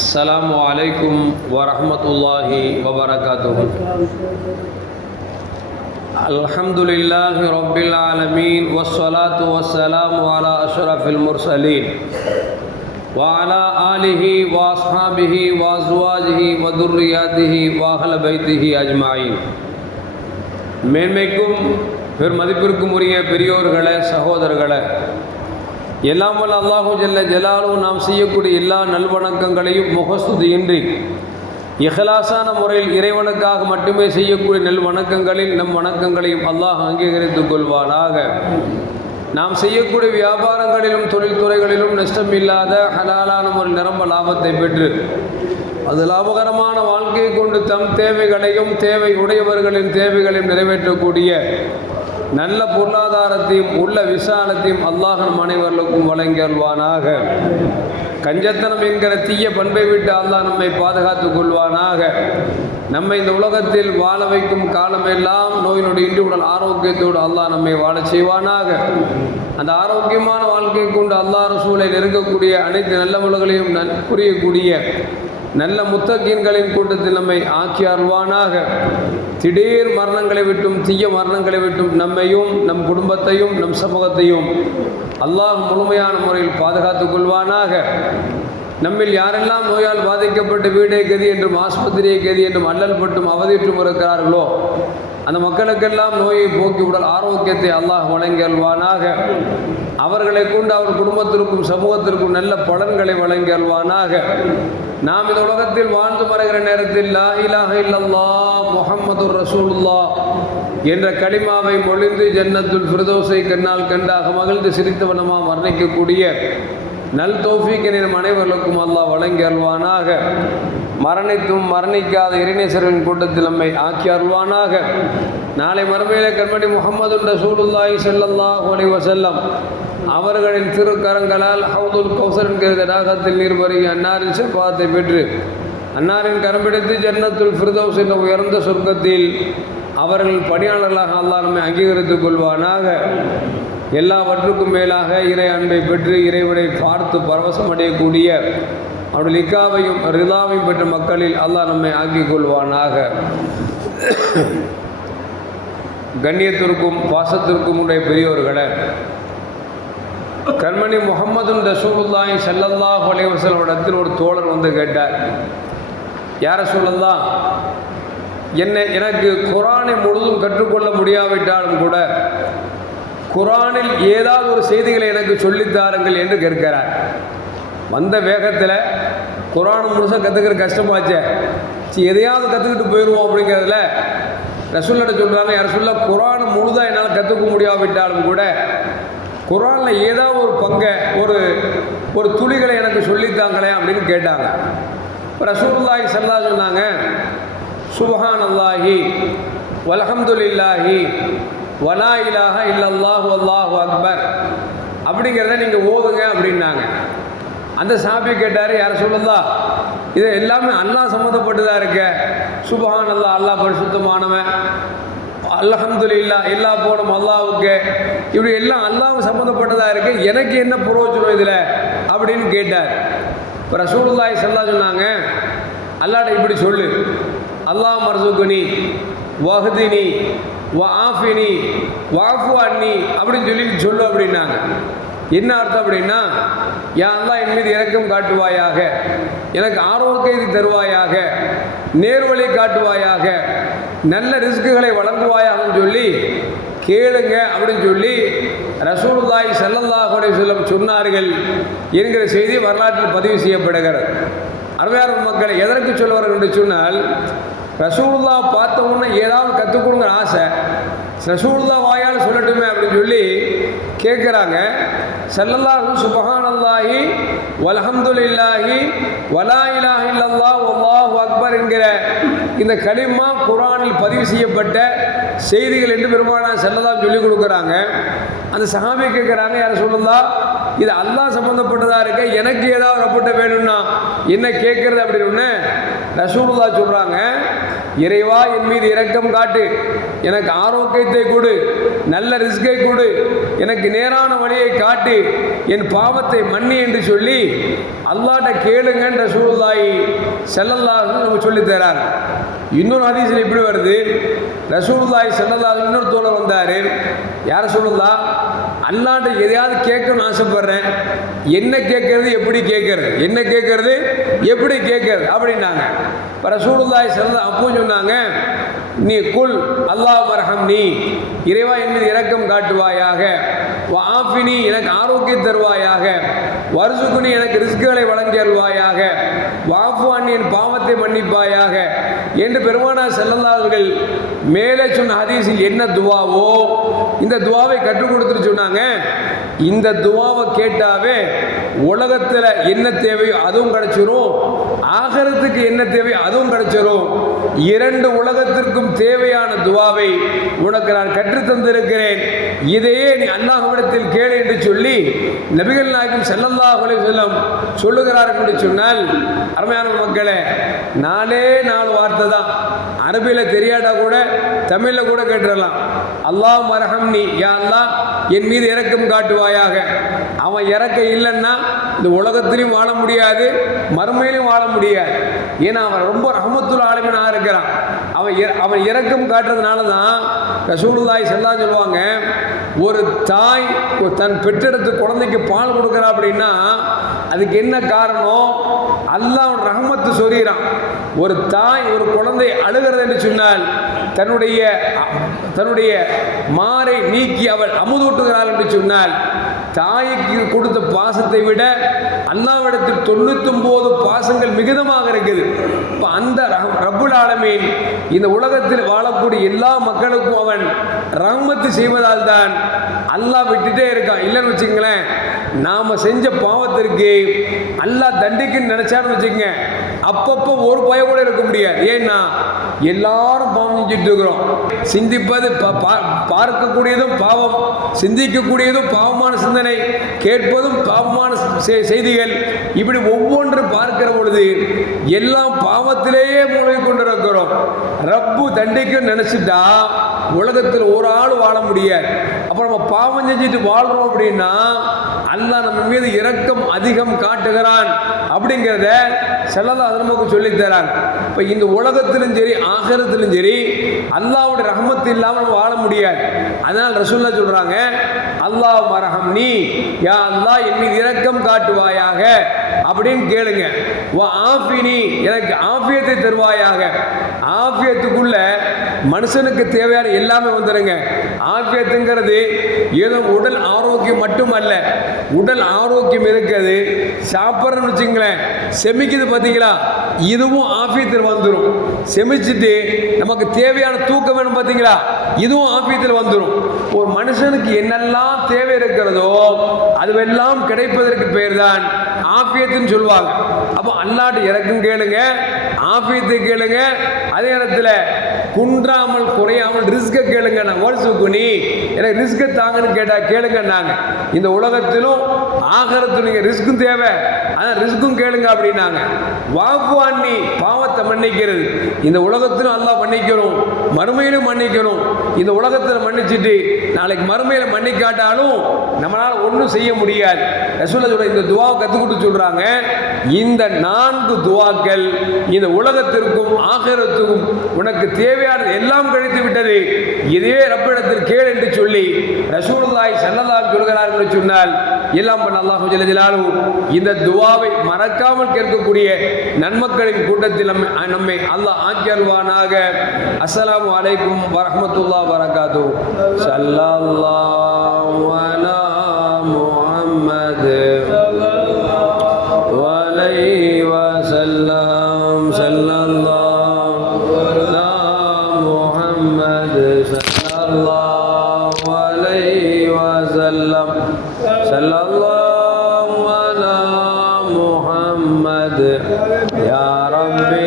السلام عليكم ورحمة الله وبركاته. الحمد لله رب العالمين والصلاة والسلام على أشرف المرسلين وعلى آله وأصحابه وأزواجه وذرياته وأهل بيته أجمعين. மேன்மைக்கும் பெருமதிப்பிற்கும் உரிய பெரியோர்களே, சகோதரர்களே, எல்லாம் வல்ல அல்லாஹு ஜல்ல ஜலாலு நாம் செய்யக்கூடிய எல்லா நல்வணக்கங்களையும் முகஸ்துதியின்றி இஹ்லாஸான முறையில் இறைவனுக்காக மட்டுமே செய்யக்கூடிய நல்வணக்கங்களில் நம் வணக்கங்களையும் அல்லாஹ் அங்கீகரித்துக் கொள்வானாக. நாம் செய்யக்கூடிய வியாபாரங்களிலும் தொழில்துறைகளிலும் நஷ்டமில்லாத ஹலாலான ஒரு நிரம்ப லாபத்தை பெற்று அது லாபகரமான வாழ்க்கையை கொண்டு தம் தேவைகளையும் தேவை உடையவர்களின் தேவைகளையும் நிறைவேற்றக்கூடிய நல்ல பொருளாதாரத்தையும் உள்ள விசாலத்தையும் அல்லாஹ் நம் அனைவர்களுக்கும் வழங்கி அருள்வானாக. கஞ்சத்தனம் என்கிற தீய பண்பை விட்டு அல்லாஹ் நம்மை பாதுகாத்துக் கொள்வானாக. நம்மை இந்த உலகத்தில் வாழ வைக்கும் காலமெல்லாம் நோய் நொடி இன்றி உடல் ஆரோக்கியத்தோடு அல்லாஹ் நம்மை வாழச் செய்வானாக. அந்த ஆரோக்கியமான வாழ்க்கையை கொண்டு அல்லாஹ் ரசூலை நெருங்கக்கூடிய அனைத்து நல்லவர்களையும் புரியக்கூடிய நல்ல முத்தகீன்களின் கூட்டத்தில் நம்மை ஆக்கி அருள்வானாக. திடீர் மரணங்களை விட்டும் தீய மரணங்களை விட்டும் நம்மையும் நம் குடும்பத்தையும் நம் சமூகத்தையும் அல்லாஹ் முழுமையான முறையில் பாதுகாத்துக் கொள்வானாக. நம்மில் யாரெல்லாம் நோயால் பாதிக்கப்பட்டு வீடே கதி என்றும் ஆஸ்பத்திரியை கதி என்றும் அல்லல் பட்டும் அவதிற்றும் இருக்கிறார்களோ அந்த மக்களுக்கெல்லாம் நோயை போக்கி உடல் ஆரோக்கியத்தை அல்லாஹ் வழங்கி அல்வானாக. அவர்களை கொண்டு அவர் குடும்பத்திற்கும் சமூகத்திற்கும் நல்ல பலன்களை வழங்கி அல்வானாக. நாம் இந்த உலகத்தில் வாழ்ந்து மறைகிற நேரத்தில் லா இலாஹ இல்லல்லாஹ் முஹம்மதுர் ரசூலுல்லாஹ் என்ற கலிமாவை மொழிந்து ஜன்னத்துல் ஃபிர்தௌஸை கண்ணால் கண்டாக மகிழ்ந்து சிரித்தவனமாக வர்ணிக்கக்கூடிய நல் தௌஃபீக்கினை நம் அனைவர்களுக்கும் அல்லாஹ் வழங்கி அருள்வானாக. மரணித்தும் மரணிக்காத இறைநேசர்களின் கூட்டத்தில் நம்மை ஆக்கி அருள்வானாக. நாளை மறுமையிலே கண்மணி முஹம்மது ரசூலுல்லாஹி ஸல்லல்லாஹு அலைஹி வஸல்லம் அவர்களின் திருக்கரங்களால் ஹவுதுல் கௌசர் என்கிற தடாகத்தில் நீர் பருகி அன்னாரின் ஷஃபாத்தை பெற்று அன்னாரின் கரம் பிடித்து ஜன்னத்துல் ஃபிர்தௌஸ் என்ற உயர்ந்த சொர்க்கத்தில் அவர்கள் பணியாளர்களாக அல்லாஹ் நம்மை அங்கீகரித்துக் கொள்வானாக. எல்லாவற்றுக்கும் மேலாக இறை அன்பை பெற்று இறைவனை பார்த்து பரவசம் அடையக்கூடிய அவருடைய லிக்காவையும் ரிதாவையும் பெற்ற மக்களில் அல்லாஹ் நம்மை ஆக்கிக் கொள்வானாக. கண்ணியத்திற்கும் பாசத்திற்கும் உடைய பெரியோர்களே, கண்மணி முஹம்மது ரசூலுல்லாஹி ஸல்லல்லாஹு அலைஹி வஸல்லம் இடத்தில் ஒரு தோழர் வந்து கேட்டார், யார சொல்லலாம், எனக்கு குர்ஆனை முழுதும் கற்றுக்கொள்ள முடியாவிட்டாலும் கூட குர்ஆனில் ஏதாவது ஒரு செய்திகளை எனக்கு சொல்லித்தாருங்கள் என்று கேட்கிறார். வந்த வேகத்தில் குர்ஆன் முழுசாக கற்றுக்கிற கஷ்டமாச்சே, எதையாவது கற்றுக்கிட்டு போயிடுவோம் அப்படிங்கிறதுல ரசூல்கிட்ட சொல்கிறாங்க, யார் சொல்ல குர்ஆன் முழுதாக என்னால் கற்றுக்க முடியாவிட்டாலும் கூட குர்ஆனில் ஏதாவது ஒரு பங்கை ஒரு துளிகளை எனக்கு சொல்லித்தாங்களே அப்படின்னு கேட்டாங்க. இப்போ ரசூலுல்லாஹி ஸல்லல்லாஹு சொன்னாங்க, சுப்ஹானல்லாஹி வல்ஹம்துலில்லாஹி வலா இலாஹ இல்லல்லாஹு வல்லாஹு அக்பர் அப்படிங்கிறத நீங்கள் ஓதுங்க அப்படின்னாங்க. அந்த சாபி கேட்டார், யார் சொல்லலாம், இது எல்லாமே அல்லாஹ் சம்மந்தப்பட்டுதான் இருக்க. சுப்ஹானல்லாஹ் அல்லாஹ் பரிசுத்தமானவன், அல்ஹம்துலில்லாஹ் எல்லா போடும் அல்லாஹ்வுக்கு, இப்படி எல்லாம் அல்லாஹ் சம்மந்தப்பட்டதாக இருக்கு, எனக்கு என்ன பிரயோஜனம் இதில் அப்படின்னு கேட்டார். இப்போ ரசூலுல்லாஹி ஸல்லல்லாஹு சொன்னாங்க, அல்லாஹ்ட்ட இப்படி சொல்லு, அல்லாஹ் மர்சுக்னி வஹ்தினி வஆஃபினி வஅஃபு அன்னி அப்படின்னு சொல்லு அப்படின்னாங்க. என்ன அர்த்தம் அப்படின்னா, யா அல்லாஹ் என் மீது இரக்கம் காட்டுவாயாக, எனக்கு ஆரோக்கியத்தை தருவாயாக, நேர்வழி காட்டுவாயாக, நல்ல ரிஸ்க்குகளை வழங்குவாயாகன்னு சொல்லி கேளுங்க அப்படின்னு சொல்லி ரசூலுல்லாஹி ஸல்லல்லாஹு அலைஹி வஸல்லம் சொன்னார்கள் என்கிற செய்தி வரலாற்றில் பதிவு செய்யப்படுகிறது. அருமையான மக்களை, எதற்கு சொல்வார்கள் என்று சொன்னால், ரசூலுல்லாஹ் பார்த்த உடனே ஏதாவது கற்றுக் கொடுங்கிற ஆசை, ரசூலுல்லாஹ் வாயால் சொல்லட்டுமே அப்படின்னு சொல்லி கேட்குறாங்க. ஸல்லல்லாஹு சுப்ஹானல்லாஹி வல்ஹம்துலில்லாஹி வலா இலாஹ இல்லல்லாஹு வல்லாஹு அக்பர் என்கிற இந்த கலிமா குர்ஆனில் பதிவு செய்யப்பட்ட செய்திகள் என்று பெருமானார் ஸல்லல்லாஹு சொல்லிக் கொடுக்குறாங்க. அந்த சஹாபி கேட்குறாங்க, யார் சொல்லலாம், இது அல்லாஹ் சம்மந்தப்பட்டதாக இருக்க, எனக்கு ஏதாவது ரப்பட்ட வேணும்னா என்ன கேட்குறது அப்படின்னு ரசூலுல்லாஹ் சொல்கிறாங்க, இறைவா என் மீது இரக்கம் காட்டு, எனக்கு ஆரோக்கியத்தை கொடு, நல்ல ரிஸ்கை கொடு, எனக்கு நேரான வழியை காட்டு, என் பாவத்தை மன்னி என்று சொல்லி அல்லாஹ்ட்ட கேளுங்கன்னு ரசூலுல்லாஹி ஸல்லல்லாஹு அலைஹி வஸல்லம் சொல்லித் தராங்க. இன்னொரு ஹதீஸில் இப்படி வருது, ரசூலுல்லாஹி ஸல்லல்லாஹு அலைஹி வஸல்லம் இன்னொரு தோழர் வந்தார். யார் ரசூலுல்லாஹ், அல்லாஹ்ட்ட எதையாவது கேட்கணும்னு ஆசைப்படுறேன், என்ன கேட்கறது எப்படி கேட்கறது, என்ன கேட்கறது எப்படி கேட்கறது அப்படின்னாங்க. இப்போ ரசூலுல்லாஹி ஸல்லல்லாஹு அப்போ சொன்னாங்க, நீ குல் அல்லாஹ் மர்ஹம்னி, இறைவா என் மீது இரக்கம் காட்டுவாயாக, வஆஃபினி எனக்கு ஆரோக்கியம் தருவாயாக, வர்சுகுனி எனக்கு ரிஸ்குகளை வழங்கி அருள்வாயாக, வஅஃபு அன்னி என் பாவத்தை மன்னிப்பாயாக என்று பெருமானார் ஸல்லல்லாஹு அலைஹி அவர்கள் மேலே சொன்ன ஹதீஸில் என்ன துவாவோ இந்த துவாவை கற்றுக் கொடுத்துட்டு சொன்னாங்க. இந்த துவாவை கேட்டாவே உலகத்தில் என்ன தேவையோ அதுவும் கிடைச்சிரும், ஆகிரத்துக்கு என்ன தேவையோ அதுவும் கிடைச்சிரும். இரண்டு உலகத்திற்கும் தேவையான துவாவை உனக்கு நான் கற்றுத் தந்திருக்கிறேன், இதையே நீ அல்லாஹ்விடத்தில் கேளு என்று சொல்லி நபிகள் நாயகம் ஸல்லல்லாஹு அலைஹி வஸல்லம் சொல்லுகிறார் என்று சொன்னால், அருமையான மக்களே, 4 வார்த்தை தான். அரபியில் தெரியாட்டா கூட தமிழில் கூட கேட்டுடலாம். அல்லாஹ் மர்ஹம்னி, யா அல்லாஹ் என் மீது இரக்கம் காட்டுவாயாக. அவன் இறக்க இல்லைன்னா இந்த உலகத்திலையும் வாழ முடியாது, மறுமையிலும் வாழ முடியாது. ஏன்னா அவன் ரொம்ப ரஹ்மத்துல் ஆலமீனாக இருக்கிறான். அவன் இரக்கம் காட்டுறதுனால தான் ரசூலுல்லாஹி ஸல்லல்லாஹு அலைஹி சொல்லுவாங்க, ஒரு தாய் தன் பெற்றெடுத்து குழந்தைக்கு பால் கொடுக்குறா அப்படின்னா அதுக்கு என்ன காரணம், அல்லாஹ் ரஹ்மத்து சொரிகிறான். ஒரு தாய் ஒரு குழந்தை அழுகிறது என்று சொன்னால் தன்னுடைய மாரை நீக்கி அவள் அமுதூட்டுகிறாள் என்று சொன்னால் தாய்க்கு கொடுத்த பாசத்தை விட அல்லாஹ்விடத்தில் 99 பாசங்கள் மிகுதமாக இருக்குது. இப்போ அந்த ரப்புல் ஆலமீன் இந்த உலகத்தில் வாழக்கூடிய எல்லா மக்களுக்கும் அவன் ரஹ்மத்து செய்வதால் தான் அல்லாஹ் விட்டுட்டே இருக்கான். இல்லைன்னு வச்சுங்களேன், நாம் செஞ்ச பாவத்திற்கு அல்லாஹ் தண்டிக்குன்னு நினைச்சான்னு வச்சுக்கங்க, அப்பப்போ ஒரு பய கூட இருக்க முடியாது. ஏன்னா எல்லாரும் பாவம் செஞ்சுட்டு இருக்கிறோம். சிந்திப்பது பார்க்கக்கூடியதும் பாவம், சிந்திக்கக்கூடியதும் பாவமான சிந்தனை, கேட்பதும் பாவமான செய்திகள், இப்படி ஒவ்வொன்று பார்க்கிற பொழுது எல்லாம் பாவத்திலேயே மூழ்கி கொண்டிருக்கிறோம். ரப்பு தண்டிக்கும் நினைச்சிட்டா உலகத்தில் ஒரு ஆள் வாழ முடியாது. அப்புறம் நம்ம பாவம் செஞ்சுட்டு வாழ்றோம் அப்படின்னா அல்லாஹ் நம்ம மீது இரக்கம் அதிகம் காட்டுகிறான் அப்படிங்கிறத ஸல்லல்லாஹு அலைஹி நமக்கு சொல்லித் தராங்க. இப்போ இந்த உலகத்திலும் சரி ஆகிரத்திலும் சரி அல்லாஹ்வுடைய ரஹ்மத் இல்லாமல் நம்ம வாழ முடியாது. அதனால் ரசூலுல்லாஹ் சொல்றாங்க, அல்லாஹ் மர்ஹம்னி, யா அல்லாஹ் என் மீது இரக்கம் காட்டுவாயாக அப்படின்னு கேளுங்க. வஆஃபினி எனக்கு ஆஃபியத்தை தருவாயாக. ஆஃபியத்துக்குள்ள மனுஷனுக்கு தேவையான எல்லாமே வந்துடுங்க. ஆஃபியத்துங்கிறது ஏதோ உடல் ஆரோக்கியம் மட்டுமல்ல, உடல் ஆரோக்கியம் இருக்குது, சாப்பிட்றன்னு வச்சுங்களேன், செமிக்குது பார்த்தீங்களா, இதுவும் ஆஃபியத்தில் வந்துடும். செமிச்சுட்டு நமக்கு தேவையான தூக்கம் வேணும் பார்த்தீங்களா, இதுவும் ஆஃபியத்தில் வந்துடும். ஒரு மனுஷனுக்கு என்னெல்லாம் தேவை இருக்கிறதோ அதுவெல்லாம் கிடைப்பதற்கு பேர் தான் ஆஃபியத்துன்னு சொல்லுவாங்க. அப்போ அல்லாஹ்ட்ட இறக்கம் கேளுங்க, ஆஃபியத்தை கேளுங்க, அதே நேரத்தில் குன்றாமல் குறையாமல் ரிஸ்கை கேளுங்க. நான் வர்சுகுனி எனக்கு ரிஸ்கை தாங்கன்னு கேட்டால் கேளுங்க. நாங்கள் இந்த உலகத்திலும் ஆகரத்திலும் நீங்கள் ரிஸ்க்கும் தேவை, அதான் ரிஸ்க்கும் கேளுங்க அப்படின்னாங்க. வஅஃபு அன்னி பாவத்தை மன்னிக்கிறது, இந்த உலகத்திலும் அல்லாஹ் மன்னிக்கணும், மறுமையிலும் மன்னிக்கணும். இந்த உலகத்தில் மன்னிச்சுட்டு நாளைக்கு மறுமையில் மன்னிக்காட்டாலும் நம்மளால் ஒன்றும் செய்ய முடியாது. ரசூலுல்லாஹ் சொல்ற இந்த துவாவை கற்றுக்கிட்டு சொல்கிறாங்க, இந்த 4 துவாக்கள் இந்த உலகத்திற்கும் ஆகிரத்துக்கும் உனக்கு தேவையானது எல்லாம் கிடைத்து விட்டது, இதே ரப்பிடத்தில் கேள் என்று சொல்லி ரசூலுல்லாஹி ஸல்லல்லாஹு அலைஹி சொல்கிறார்கள் என்று சொன்னால் எல்லாம் பண்ண அல்லாஹ் ஜல்ல ஜலாலுஹு இந்த துவாவை மறக்காமல் கேட்கக்கூடிய நன்மக்களின் கூட்டத்தில் நம்மை அல்லாஹ் ஆக்கி அருள்வானாக. அஸ்ஸலாமு அலைக்கும் வரஹ்மத்துல்லாஹி வபரகாத்துஹு. ஸல்லல்லாஹு அலா முஹம்மத் வலைஹி வஸல்லம். ஸல்லல்லாஹு அலா முஹம்மத் ஸல்லல்லாஹு அலைஹி வஸல்லம். ஸல்லல்லாஹு அலா முஹம்மத் யா ரப்பி